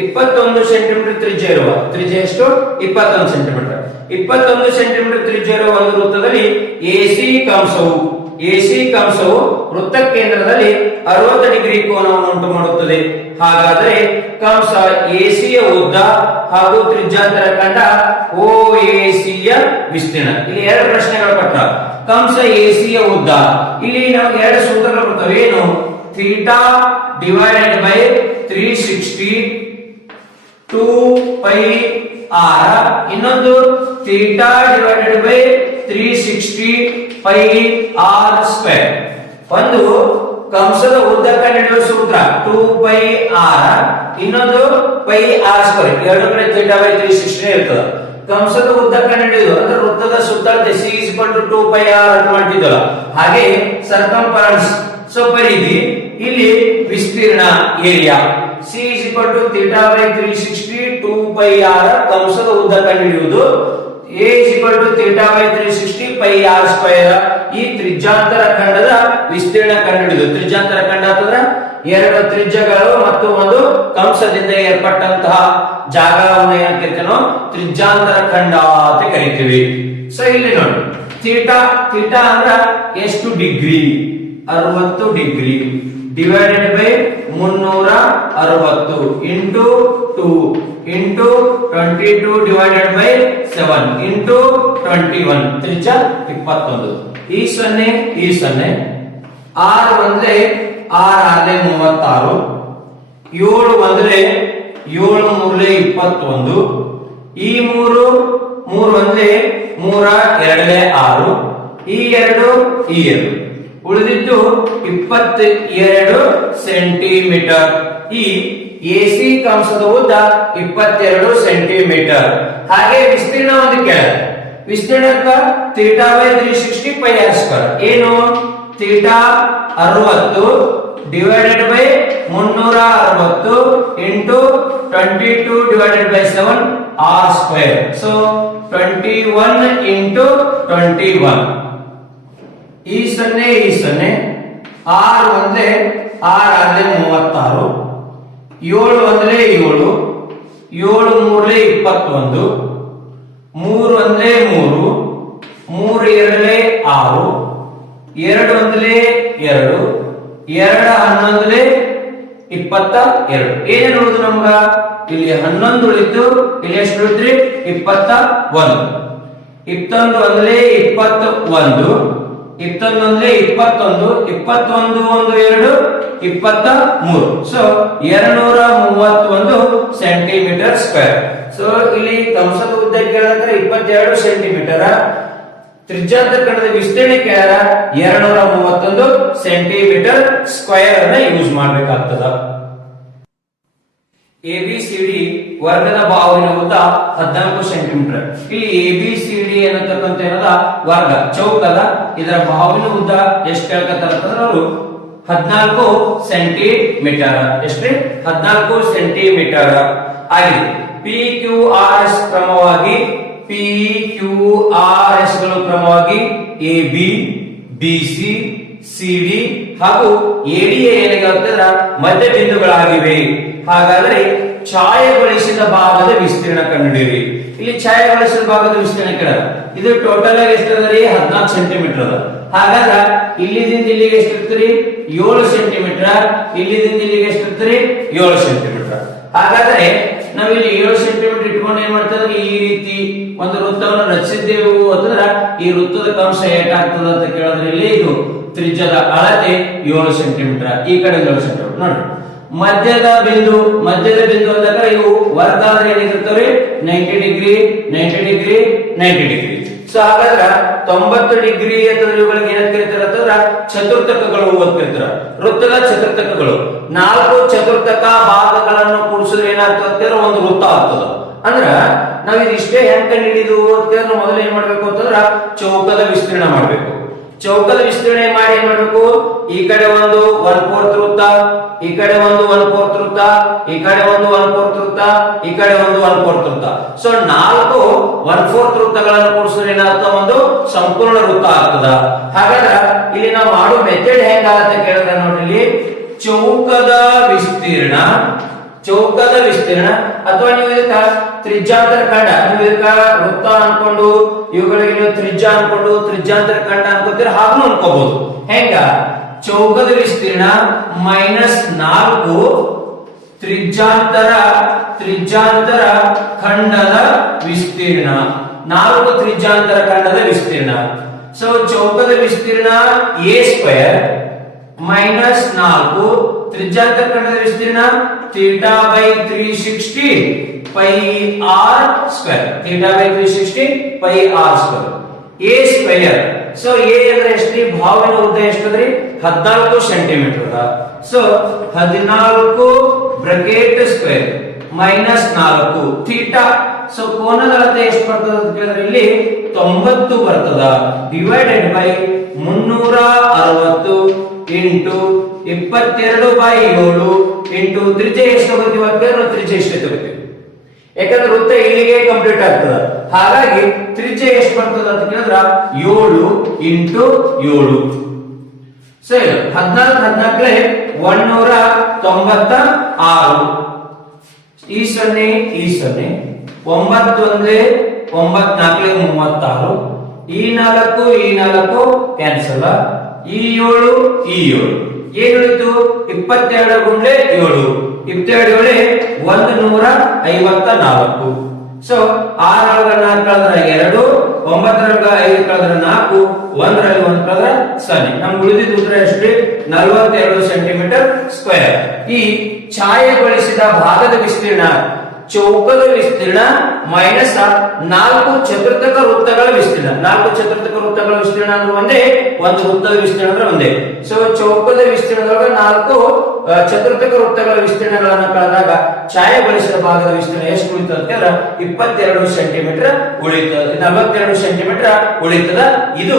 21 ಸೆಂಟಿಮೀಟರ್ ತ್ರಿಜ್ಯ ಇರುವ ತ್ರಿಜ್ಯ ಎಷ್ಟು 21 ಸೆಂಟಿಮೀಟರ್ 21 ಸೆಂಟಿಮೀಟರ್ ತ್ರಿಜ್ಯ ಇರುವ ಒಂದು ವೃತ್ತದಲ್ಲಿ ಎಸಿ ಕಂಸವು ವೃತ್ತ ಕೇಂದ್ರದಲ್ಲಿ 60 ಡಿಗ್ರಿ ಕೋನವನ್ನು ಉಂಟು ಮಾಡುತ್ತದೆ. ಹಾಗಾದರೆ ಕಂಸ ಎಸಿಯ ಉದ್ದ ಹಾಗೂ ತ್ರಿಜ್ಯಾಂತರ ಕಂಡ OACಯ ವಿಸ್ತೀರ್ಣ. ಇಲ್ಲಿ 2 ಪ್ರಶ್ನೆಗಳು ಕೊಟ್ಟ. ಕಂಸ ಎಸಿಯ ಉದ್ದ, ಇಲ್ಲಿ ನಮಗೆ 2 ಸೂತ್ರಗಳು ಬರ್ತವೆ. ಏನು, ಥೀಟಾ ಡಿವೈಡೆಡ್ ಬೈ 360 2πr, ಇನ್ನೊಂದು ಥೀಟಾ ಡಿವೈಡೆಡ್ ಬೈ 360 πr². ಒಂದು ಕಂಸದ ಉದ್ದ ಕಂಡುಹಿಡಿಯುವ ಸೂತ್ರ 2πr, ಇನ್ನೊಂದು πr². ಎರಡು ಕಡೆ ಥೀಟಾ ಬೈ 360 ಇರ್ತದೆ. ಕಂಸದ ಉದ್ದ ಕಂಡುಹಿಡಿಯುವುದು ಅಂದ್ರೆ ವೃತ್ತದ ಸುತ್ತಳತೆ c 2πr ಅಂತ ಮಾಡ್ತಿದ್ವಲ್ಲ ಹಾಗೆ ಸರ್ಕಂಫರೆನ್ಸ್. ಸೊ ಪರಿಧಿ, ಇಲ್ಲಿ ವಿಸ್ತೀರ್ಣ area c theta by 360 2πr ಕಂಸದ ಉದ್ದ ಕಂಡುಹಿಡಿಯುವುದು. a theta by 360 πr². ಈ ತ್ರಿಜ್ಯಾಂತರ ಖಂಡದ ವಿಸ್ತೀರ್ಣ ಕಂಡುಹಿಡಿಯುವುದು. ತ್ರಿಜ್ಯಾಂತರ ಖಂಡ ಅಂತಂದ್ರೆ ಎರಡು ತ್ರಿಜ್ಯಗಳು ಮತ್ತು ಒಂದು ಕಂಸದಿಂದ ಏರ್ಪಟ್ಟಂತಹ ಜಾಗವನ್ನು ಏನ್ ಕರಿತೀವಿ ನಾವು ತ್ರಿಜ್ಯಾಂತರ ಖಂಡ ಅಂತ ಕರಿತೀವಿ. ಸೊ ಇಲ್ಲಿ ನೋಡಿ ಥೀಟಾ ಅಂದ್ರ ಎಷ್ಟು degree 60 degree divided by 360 into 2 into 22 divided by 7 into 21 ತ್ರಿಜ್ಯ 21. ಈ 0 6 ಒಂದ್ರೆ 6 36 7 ಒಂದ್ರೆ 7 ಮೂರ್ಲೆ 21 ಈ 3 ಒಂದ್ರೆ 3 6 ಈ 2 ಉಳಿದಿದ್ದು 22 ಸೆಂಟಿಮೀಟರ್. ಈ ಎಸಿ ಕಂಸದ ಉದ್ದ 22 ಸೆಂಟಿಮೀಟರ್. ಹಾಗೆ ವಿಸ್ತೀರ್ಣ ಒಂದು ಕೇಳ ವಿಸ್ತೀರ್ಣಕ್ಕ theta by 360 pi R square ಏನು theta 60 divided by 360 into 22 divided by 7 r square. So 21 into 21 ಈ 0 6 ಒಂದ್ರೆ 6 36 7 ಒಂದ್ರೆ 7 7 ಮೂರ್ಲೆ 21 3 ಒಂದ್ರೆ 3 3 ಎರಡಲೆ 6 2 ಒಂದ್ರೆ 2 2 11 22 ಏನೇನು ಉಳಿದು ನಮ್ಗ ಇಲ್ಲಿ 11 ಉಳಿತು ಇಲ್ಲಿ ಎಷ್ಟು ಉಳಿದ್ರಿ 21 21 ಒಂದ್ರೆ 21 21 ಒಂದ್ರೆ 21 21 1 2 23. So 231 centimetre square. ಸೊ ಇಲ್ಲಿ ಕಂಸದ ಉದ್ದ ಕೇಳಿದ್ರೆ 22 ಸೆಂಟಿಮೀಟರ್, ತ್ರಿಜ್ಯಾಂತರ ಖಂಡದ ವಿಸ್ತೀರ್ಣ ಕೇಳ 231 ಸೆಂಟಿಮೀಟರ್ ಸ್ಕ್ವೇರ್ ಅನ್ನ ಯೂಸ್ ಮಾಡಬೇಕಾಗ್ತದ. ABCD ವರ್ಗದ ಬಾಹುವಿನ ಉದ್ದ 14 ಸೆಂಟಿಮೀಟರ್. ಇಲ್ಲಿ ABCD ಅನ್ನತಕ್ಕಂಥ ಏನದ ವರ್ಗ ಚೌಕದ ಇದರ ಬಾಹುವಿನ ಉದ್ದ ಎಷ್ಟು ಕೇಳ್ಕತ್ತಾರ ಅಂತಂದ್ರೆ ಅವರು 14 ಸೆಂಟಿಮೀಟರ್. ಎಷ್ಟ್ರಿ 14 ಸೆಂಟಿಮೀಟರ್ ಆಗಿದೆ. PQRS ಕ್ರಮವಾಗಿ PQRS ಗಳು ಕ್ರಮವಾಗಿ AB BC CD ಹಾಗೂ ADA ಏನಾಗಿರುತ್ತಂದ್ರ ಮಧ್ಯ ಬಿಂದುಗಳಾಗಿವೆ. ಹಾಗಾದ್ರೆ ಛಾಯೆಗೊಳಿಸಿದ ಭಾಗದ ವಿಸ್ತೀರ್ಣ ಕಂಡುಹಿಡಿಯಿರಿ. ಇಲ್ಲಿ ಛಾಯೆಗೊಳಿಸಿದ ಭಾಗದ ವಿಸ್ತೀರ್ಣ ಕೇಳ ಇದು ಟೋಟಲ್ ಆಗಿ ಎಷ್ಟು ಅದರಿ 14 ಸೆಂಟಿಮೀಟರ್ ಅದ. ಹಾಗಾದ್ರೆ ಇಲ್ಲಿದಿಂದ ಇಲ್ಲಿಗೆ ಎಷ್ಟು ಇರ್ತೀರಿ 7 ಸೆಂಟಿಮೀಟರ್, ಇಲ್ಲಿದಿಂದ ಇಲ್ಲಿಗೆ ಎಷ್ಟು ಇರ್ತೀರಿ 7 ಸೆಂಟಿಮೀಟರ್. ಹಾಗಾದ್ರೆ ನಾವು ಇಲ್ಲಿ 7 ಸೆಂಟಿಮೀಟರ್ ಇಟ್ಕೊಂಡು ಏನ್ ಮಾಡ್ತೇವೆ ಈ ರೀತಿ ಒಂದು ವೃತ್ತವನ್ನು ರಚಿಸಿದ್ದೇವೆ ಅಂತಂದ್ರ ಈ ವೃತ್ತದ ಕಂಸ ಏಟಾಗ್ತದ ಅಂತ ಕೇಳಿದ್ರೆ ಇಲ್ಲಿ ಇದು ತ್ರಿಜ್ಯದ ಅಳತೆ 7 ಸೆಂಟಿಮೀಟರ್, ಈ ಕಡೆ 7 ಸೆಂಟಿಮೀಟರ್. ನೋಡಿ ಮಧ್ಯದ ಬಿಂದು ಅಂದಾಗ ಇವು ವರ್ಗ ಅಂದ್ರೆ ಏನಿರ್ತವೆ 90 ಡಿಗ್ರಿ 90 ಡಿಗ್ರಿ 90 ಡಿಗ್ರಿ. ಸೊ ಹಾಗಾದ್ರೆ 90 ಡಿಗ್ರಿ ಅಂತಂದ್ರೆ ಇವುಗಳಿಗೆ ಏನಂತ ಕರೀತಾರೆ ಅಂತಂದ್ರ ಚತುರ್ಥಕಗಳು ಅಂತ ಕರೀತಾರೆ. ವೃತ್ತದ ಚತುರ್ಥಕಗಳು 4 ಚತುರ್ಥಕ ಭಾಗಗಳನ್ನು ಕೂಡಿಸಿದ್ರೆ ಏನಾಗ್ತದೆ ಅಂತಂದ್ರೆ ಒಂದು ವೃತ್ತ ಆಗ್ತದ. ಅಂದ್ರ ನಾವ್ ಇದಿಷ್ಟೇ ಹೆಂಗ್ ಕಂಡು ಹಿಡಿದು ಅಂತಂದ್ರೆ ಮೊದಲು ಏನ್ ಮಾಡ್ಬೇಕು ಅಂತಂದ್ರ ಚೌಕದ ವಿಸ್ತೀರ್ಣ ಮಾಡ್ಬೇಕು. ಚೌಕದ ವಿಸ್ತೀರ್ಣ ಮಾಡಿ ಏನ್ ಮಾಡ್ಬೇಕು ಈ ಕಡೆ ಒಂದು 1/4 ವೃತ್ತ, ಈ ಕಡೆ ಒಂದು 1/4 ವೃತ್ತ, ಈ ಕಡೆ ಒಂದು 1/4 ವೃತ್ತ, ಈ ಕಡೆ ಒಂದು 1/4 ವೃತ್ತ. ಸೊ 4 1/4 ವೃತ್ತಗಳನ್ನು ಕೂಡಿಸಿದ್ರೆ ಏನಾಗ್ತದ ಒಂದು ಸಂಪೂರ್ಣ ವೃತ್ತ ಆಗ್ತದ. ಹಾಗಾದ್ರೆ ಇಲ್ಲಿ ನಾವು ಮಾಡೋ ಮೆಥಡ್ ಹೆಂಗಾಗತ್ತೆ ಕೇಳಿದ್ರೆ ನೋಡ್ರಿ ಇಲ್ಲಿ ಚೌಕದ ವಿಸ್ತೀರ್ಣ ಅಥವಾ ನೀವು ಇದಕ್ಕ ತ್ರಿಜ್ಯಾಂತರ ಖಂಡ ನೀವು ಇದಕ್ಕ ವೃತ್ತ ಅನ್ಕೊಂಡು ಇವುಗಳಿಗೆ ನೀವು ತ್ರಿಜ್ಯ ಅನ್ಕೊಂಡು ತ್ರಿಜ್ಯಾಂತರ ಖಂಡ ಅನ್ಕೋತೀರ ಹಾಗೂ ಅನ್ಕೋಬಹುದು. ಹೆಂಗ ಚೌಕದ ವಿಸ್ತೀರ್ಣ -4 ತ್ರಿಜ್ಯಾಂತರ ಖಂಡದ ವಿಸ್ತೀರ್ಣ 4 ತ್ರಿಜ್ಯಾಂತರ ಖಂಡದ ವಿಸ್ತೀರ್ಣ. ಸೊ ಚೌಕದ ವಿಸ್ತೀರ್ಣ a² -4 ತ್ರಿಜ್ಯಾಂತರ ಖಂಡದ ವಿಸ್ತೀರ್ಣ theta by 360 pi R square. Theta by 360 pi R square a square. So a ಅಂದ್ರೆ ಎಷ್ಟು ಬಾಹುವಿನ ಉದ್ದ ಎಷ್ಟದ್ರಿ 14 ಸೆಂಟಿಮೀಟರ್ ಅದ. So 14 bracket square -4 theta. So ಕೋನದ ಅಳತೆ ಎಷ್ಟು ಬರ್ತದ ಅಂತ ಕೇಳಿದ್ರೆ ಇಲ್ಲಿ 90 ಬರ್ತದ. ಡಿವೈಡೆಡ್ ಬೈ 360 ಇಂಟು 22/7 ಇಂಟು ತ್ರಿಜ್ಯ ಎಷ್ಟು ತಗೋತೀವಿ ಅಂತಂದ್ರೆ ತ್ರಿಜ್ಯ ಎಷ್ಟು ತಗೋತೀವಿ ಯಾಕಂದ್ರೆ ವೃತ್ತ ಇಲ್ಲಿಗೆ ಕಂಪ್ಲೀಟ್ ಆಗ್ತದ. ಹಾಗಾಗಿ ತ್ರಿಜ್ಯ ಎಷ್ಟು ಬರ್ತದ ಅಂತ ಕೇಳಿದ್ರ 7 ಇಂಟು 7. ಸೊ ಇದು 14 14 196 ಈ ಸೊನ್ನೆ 9 1 9 4 36 ಈ 4 ಕ್ಯಾನ್ಸಲ್ ಈ 7 ಏನ್ ಉಳಿತು 22 ಗುಂಡ್ಲೆ 7 22 154 ಸೊ 6 4 ಕಳೆದ್ರೆ 2 9 5 ಕಳೆದ್ರೆ 4 1 ರಲ್ಲಿ 1 ಕಳೆದ್ರೆ 0 ನಮ್ಗೆ ಉಳಿದಿದ್ದ ಉತ್ತರ ಎಷ್ಟು 42 ಸೆಂಟಿಮೀಟರ್ ಸ್ಕ್ವೇರ್ ಈ ಛಾಯೆಗೊಳಿಸಿದ ಭಾಗದ ವಿಸ್ತೀರ್ಣ ಚೌಕದ ವಿಸ್ತೀರ್ಣ ಮೈನಸ್ 4 ಚತುರ್ಥಕ ವೃತ್ತಗಳ ವಿಸ್ತೀರ್ಣ 4 ಚತುರ್ಥಕ ವೃತ್ತಗಳ ವಿಸ್ತೀರ್ಣ ಅಂದ್ರೆ ಒಂದೇ ಒಂದು ವೃತ್ತದ ವಿಸ್ತೀರ್ಣ ಅಂದ್ರೆ ಒಂದೇ ಸೊ ಚೌಕದ ವಿಸ್ತೀರ್ಣದೊಳಗೆ 4 ಚತುರ್ಥಕ ವೃತ್ತಗಳ ವಿಸ್ತೀರ್ಣಗಳನ್ನು ಕಳೆದಾಗ ಛಾಯೆಗೊಳಿಸಿದ ಭಾಗದ ವಿಸ್ತೀರ್ಣ ಎಷ್ಟು ಉಳಿತದ ಅಂತಂದ್ರೆ 22 ಸೆಂಟಿಮೀಟರ್ ಉಳಿತದ 42 ಸೆಂಟಿಮೀಟರ್ ಉಳಿತದ ಇದು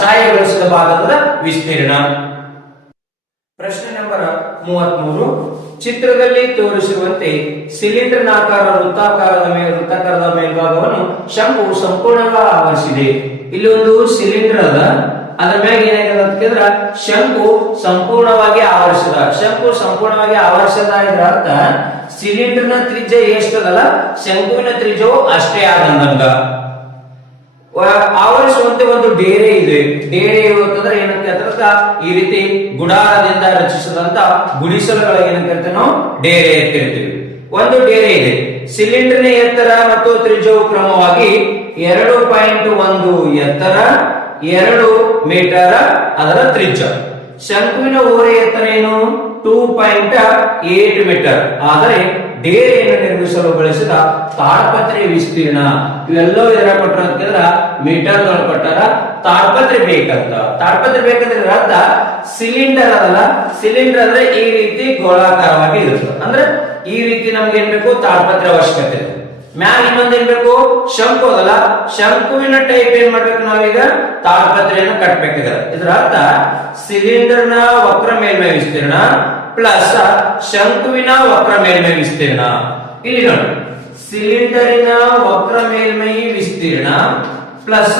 ಛಾಯೆಗೊಳಿಸಿದ ಭಾಗದ ವಿಸ್ತೀರ್ಣ ಪ್ರಶ್ನೆ ನಂಬರ್ 33 ಚಿತ್ರದಲ್ಲಿ ತೋರಿಸಿರುವಂತೆ ಸಿಲಿಂಡರ್ನಾಕಾರ ವೃತ್ತಾಕಾರದ ಮೇಲ್ಭಾಗವನ್ನು ಶಂಕು ಸಂಪೂರ್ಣವಾಗಿ ಆವರಿಸಿದೆ ಇಲ್ಲಿ ಒಂದು ಸಿಲಿಂಡರ್ ಅದ ಅದರ ಮ್ಯಾಗ ಏನಾಗಿದೆ ಅಂತ ಕೇಳಿದ್ರೆ ಶಂಕು ಸಂಪೂರ್ಣವಾಗಿ ಆವರಿಸದ ಇದರ ಅರ್ಥ ಸಿಲಿಂಡರ್ನ ತ್ರಿಜ್ಯ ಎಷ್ಟದಲ್ಲ ಶಂಕುವಿನ ತ್ರಿಜ್ಯವು ಅಷ್ಟೇ ಆದಂಗ ಆವರಿಸುವಂತೆ ಒಂದು ಡೇರೆ ಇದೆ ಡೇರೆ ಇರುವಂತಂದ್ರೆ ಏನಂತ ಹೇಳ್ತಾರ ಈ ರೀತಿ ಗುಡಾರದಿಂದ ರಚಿಸಿದಂತ ಗುಡಿಸಲುಗಳ ಏನಂತ ನಾವು ಡೇರೆ ಅಂತ ಹೇಳ್ತೀವಿ ಒಂದು ಡೇರೆ ಇದೆ ಸಿಲಿಂಡರ್ನ ಎತ್ತರ ಮತ್ತು ತ್ರಿಜ್ಯವು ಕ್ರಮವಾಗಿ 2.1 ಎತ್ತರ 2 ಮೀಟರ್ ಅದರ ತ್ರಿಜ್ಯ ಶಂಕುವಿನ ಓರೆ ಎತ್ತರ ಏನು 2.8 ಮೀಟರ್ ಆದರೆ ಡೇರೆಯನ್ನು ನಿರ್ಮಿಸಲು ಬಳಸಿದ ತಾಡ್ಪತ್ರೆ ವಿಸ್ತೀರ್ಣ ಇವೆಲ್ಲವೂ ಇದರ ಕೊಟ್ಟರ ಅಂತಂದ್ರ ಮೀಟರ್ ದೊಳಗೆ ಕೊಟ್ಟಾರ ತಾಡ್ಪತ್ರೆ ಬೇಕಂತ ತಾಡ್ಪತ್ರೆ ಬೇಕಂದ್ರೆ ಅರ್ಥ ಸಿಲಿಂಡರ್ ಅದಲ್ಲ ಸಿಲಿಂಡರ್ ಅಂದ್ರೆ ಈ ರೀತಿ ಗೋಳಾಕಾರವಾಗಿ ಇರುತ್ತೆ ಅಂದ್ರೆ ಈ ರೀತಿ ನಮ್ಗೆ ಏನ್ ಬೇಕು ತಾಡ್ಪತ್ರೆ ಅವಶ್ಯಕತೆ ಇದೆ ಮ್ಯಾಲ ಇನ್ನೊಂದ್ ಏನ್ ಬೇಕು ಶಂಕು ಅದಲ್ಲ ಶಂಕುವಿನ ಟೈಪ್ ಏನ್ ಮಾಡ್ಬೇಕು ನಾವೀಗ ತಾಡ್ಪತ್ರೆಯನ್ನು ಕಟ್ಬೇಕಿದೆ ಇದರ ಅರ್ಥ ಸಿಲಿಂಡರ್ ನ ವಕ್ರ ಮೇಲ್ಮೈ ವಿಸ್ತೀರ್ಣ ಪ್ಲಸ್ ಶಂಕುವಿನ ವಕ್ರ ಮೇಲ್ಮೈ ವಿಸ್ತೀರ್ಣ ಇಲ್ಲಿ ನೋಡಿ ಸಿಲಿಂಡರಿನ ವಕ್ರ ಮೇಲ್ಮೈ ವಿಸ್ತೀರ್ಣ ಪ್ಲಸ್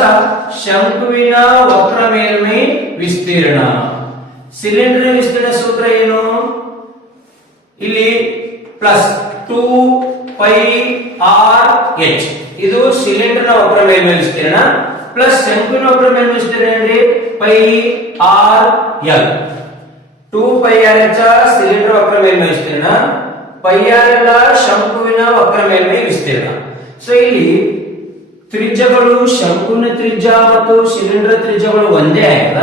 ಶಂಕುವಿನ ವಕ್ರ ಮೇಲ್ಮೈ ವಿಸ್ತೀರ್ಣ ಸಿಲಿಂಡರ್ ವಿಸ್ತೀರ್ಣ ಸೂತ್ರ ಏನು ಇಲ್ಲಿ ಪ್ಲಸ್ 2πr(h) ಇದು ಸಿಲಿಂಡರ್ ನ ವಕ್ರ ಮೇಲ್ಮೈ ವಿಸ್ತೀರ್ಣ ಪ್ಲಸ್ ಶಂಕುವಿನ ವಕ್ರ ಮೇಲ್ಮೈ ವಿಸ್ತೀರ್ಣ ಏನ್ರಿ πr(l) 2πr(h) ಸಿಲಿಂಡರ್ ವಕ್ರ ಮೇಲ್ಮೈ ವಿಸ್ತೀರ್ಣ πr(l) ಶಂಕುವಿನ ವಕ್ರ ಮೇಲ್ಮೈ ವಿಸ್ತೀರ್ಣ ಸೊ ಇಲ್ಲಿ ತ್ರಿಜ್ಯಗಳು ಶಂಕುವಿನ ತ್ರಿಜ್ಯ ಮತ್ತು ಸಿಲಿಂಡರ್ ತ್ರಿಜ್ಯಗಳು ಒಂದೇ ಆಗಿದ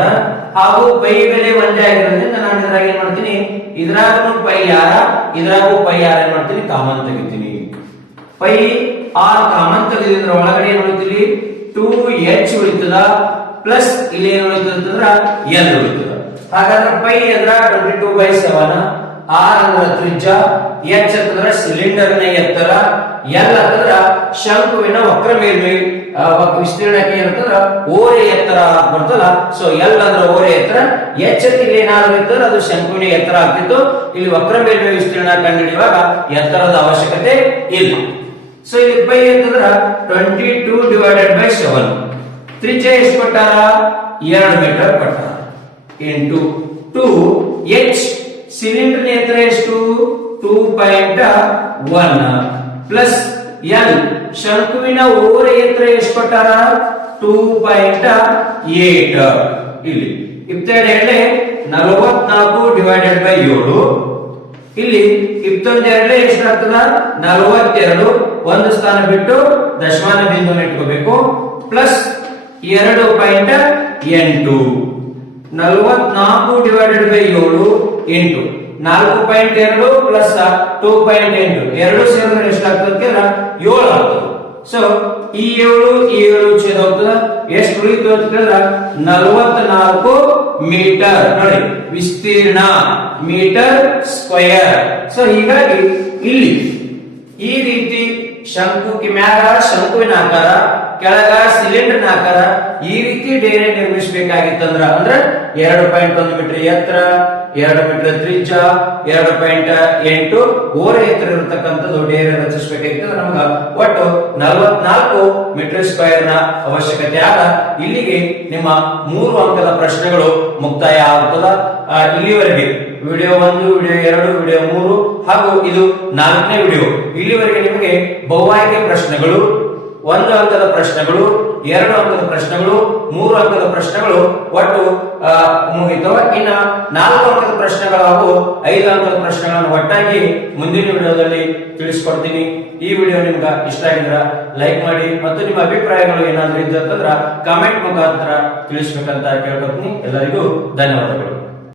ಹಾಗೂ ಪೈ ಬೆಲೆ ಒಂದೇ ಆಗಿರೋದ್ರಿಂದ ನಾನು ಇದ್ರಾಗ ಏನ್ ಮಾಡ್ತೀನಿ ಇದ್ರಾಗೂ πr ಇದ್ರಾಗೂ πr ಏನ್ ಮಾಡ್ತೀನಿ ಕಾಮನ್ ತೆಗಿತೀನಿ πr ಕಾಮನ್ ತೆಗೆದಿದ್ರ ಒಳಗಡೆ ಏನ್ ಉಳಿತೀವಿ 2h ಉಳಿತದ ಪ್ಲಸ್ ಇಲ್ಲಿ ಏನ್ ಉಳಿತದ ಅಂತಂದ್ರ l ಉಳಿತದ ಹಾಗಾದ್ರೆ ಪೈ ಅಂದ್ರ 22/7 r ಅಂದ್ರ ತ್ರಿಜ್ಯ h ಅಂತಂದ್ರ ಸಿಲಿಂಡರ್ ನ ಎತ್ತರ l ಅಂತಂದ್ರ ಶಂಕುವಿನ ವಕ್ರ ಮೇಲ್ಮೈ ವಿಸ್ತೀರ್ಣಕ್ಕೆ ಏನಂತಂದ್ರ ಓರೆ ಎತ್ತರ ಬರ್ತಲ್ಲ ಸೊ l ಅಂದ್ರ ಓರೆ ಎತ್ತರ h ಇಲ್ಲಿ ಏನಾದ್ರು ಇರ್ತದ ಅದು ಶಂಕುವಿನ ಎತ್ತರ ಆಗ್ತಿತ್ತು ಇಲ್ಲಿ ವಕ್ರ ಮೇಲ್ಮೈ ವಿಸ್ತೀರ್ಣ ಕಂಡುಹಿಡಿಯುವಾಗ ಎತ್ತರದ ಅವಶ್ಯಕತೆ ಇಲ್ಲ ಸೊ ಇಲ್ಲಿ ಪೈ ಅಂತಂದ್ರ 22/7 ತ್ರಿಜ್ಯ ಎಷ್ಟು ಕೊಟ್ಟಾರ 2 ಮೀಟರ್ ಕೊಟ್ಟಾರ ಇಂಟು 2h ಸಿಲಿಂಡರ್ ನ ಎತ್ತರ ಎಷ್ಟು 2.1 ಪ್ಲಸ್ l ಶಂಕುವಿನ ಓರೆ ಎತ್ತರ ಎಷ್ಟು ಕೊಟ್ಟಾರ 2.8 ಇಲ್ಲಿ 22 44/7 ಇಲ್ಲಿ 21 ಎಷ್ಟು ಆಗ್ತದ 42 ಒಂದು ಸ್ಥಾನ ಬಿಟ್ಟು ದಶಮಾನ ಬಿಂದುವನ್ನು ಇಟ್ಕೋಬೇಕು ಪ್ಲಸ್ 2.8 44/7 ಇಂಟು 4.2 ಪ್ಲಸ್ 2.8 ಎರಡು ಸೇರಿದ್ರೆ ಎಷ್ಟಾಗ್ತದೆ 7 ಆಗ್ತದೆ ಸೊ ಈ 7 ಛೇದ ಹೋಗ್ತದ ಎಷ್ಟು ಉಳಿತು ಅಂತ ಕೇಳಿದ್ರೆ 44 ಮೀಟರ್ ನೋಡಿ ವಿಸ್ತೀರ್ಣ ಮೀಟರ್ ಸ್ಕ್ವೇರ್ ಸೊ ಹೀಗಾಗಿ ಇಲ್ಲಿ ಈ ರೀತಿ ಶಂಕುವಿನ ಆಕಾರ ಕೆಳಗ ಸಿಲಿಂಡರ್ ಆಕಾರ ಈ ರೀತಿ ಡೇರೆ ನಿರ್ಮಿಸಬೇಕಾಗಿತ್ತಂದ್ರ ಅಂದ್ರೆ 2.1 ಮೀಟರ್ ಎತ್ತರ, 2 ಮೀಟರ್ ತ್ರಿಜ್ಯ, 2.8 ಓರೆ ಎತ್ತರ ಇರತಕ್ಕಂಥದ್ದು ಡೇರೆ ರಚಿಸಬೇಕಾಗಿತ್ತು. ನಮಗ ಒಟ್ಟು 44 ಮೀಟರ್ ಸ್ಕ್ವೇರ್ ನ ಅವಶ್ಯಕತೆ ಆದ. ಇಲ್ಲಿಗೆ ನಿಮ್ಮ 3 ಅಂಕದ ಪ್ರಶ್ನೆಗಳು ಮುಕ್ತಾಯ ಆಗುತ್ತದ. ಇಲ್ಲಿವರೆಗೆ ವಿಡಿಯೋ 1, ವಿಡಿಯೋ 2, ವಿಡಿಯೋ 3 ಹಾಗೂ ಇದು 4ನೇ ವಿಡಿಯೋ. ಇಲ್ಲಿವರೆಗೆ ನಿಮಗೆ ಬಹುಆಯ್ಕೆ ಪ್ರಶ್ನೆಗಳು, 1 ಅಂಕದ ಪ್ರಶ್ನೆಗಳು, 2 ಅಂಕದ ಪ್ರಶ್ನೆಗಳು, 3 ಅಂಕದ ಪ್ರಶ್ನೆಗಳು ಒಟ್ಟು ಮುಗಿತು. ಇನ್ನ 4 ಅಂಕದ ಪ್ರಶ್ನೆಗಳು ಹಾಗೂ 5 ಅಂಕದ ಪ್ರಶ್ನೆಗಳನ್ನು ಒಟ್ಟಾಗಿ ಮುಂದಿನ ವಿಡಿಯೋದಲ್ಲಿ ತಿಳಿಸ್ಕೊಡ್ತೀನಿ. ಈ ವಿಡಿಯೋ ನಿಮ್ಗೆ ಇಷ್ಟ ಆಗಿದ್ರ ಲೈಕ್ ಮಾಡಿ ಮತ್ತು ನಿಮ್ಮ ಅಭಿಪ್ರಾಯಗಳು ಏನಾದ್ರೂ ಇದ್ದಂದ್ರ ಕಾಮೆಂಟ್ ಮುಖಾಂತರ ತಿಳಿಸ್ಬೇಕಂತ ಕೇಳ್ಕೊತೀನಿ. ಎಲ್ಲರಿಗೂ ಧನ್ಯವಾದಗಳು.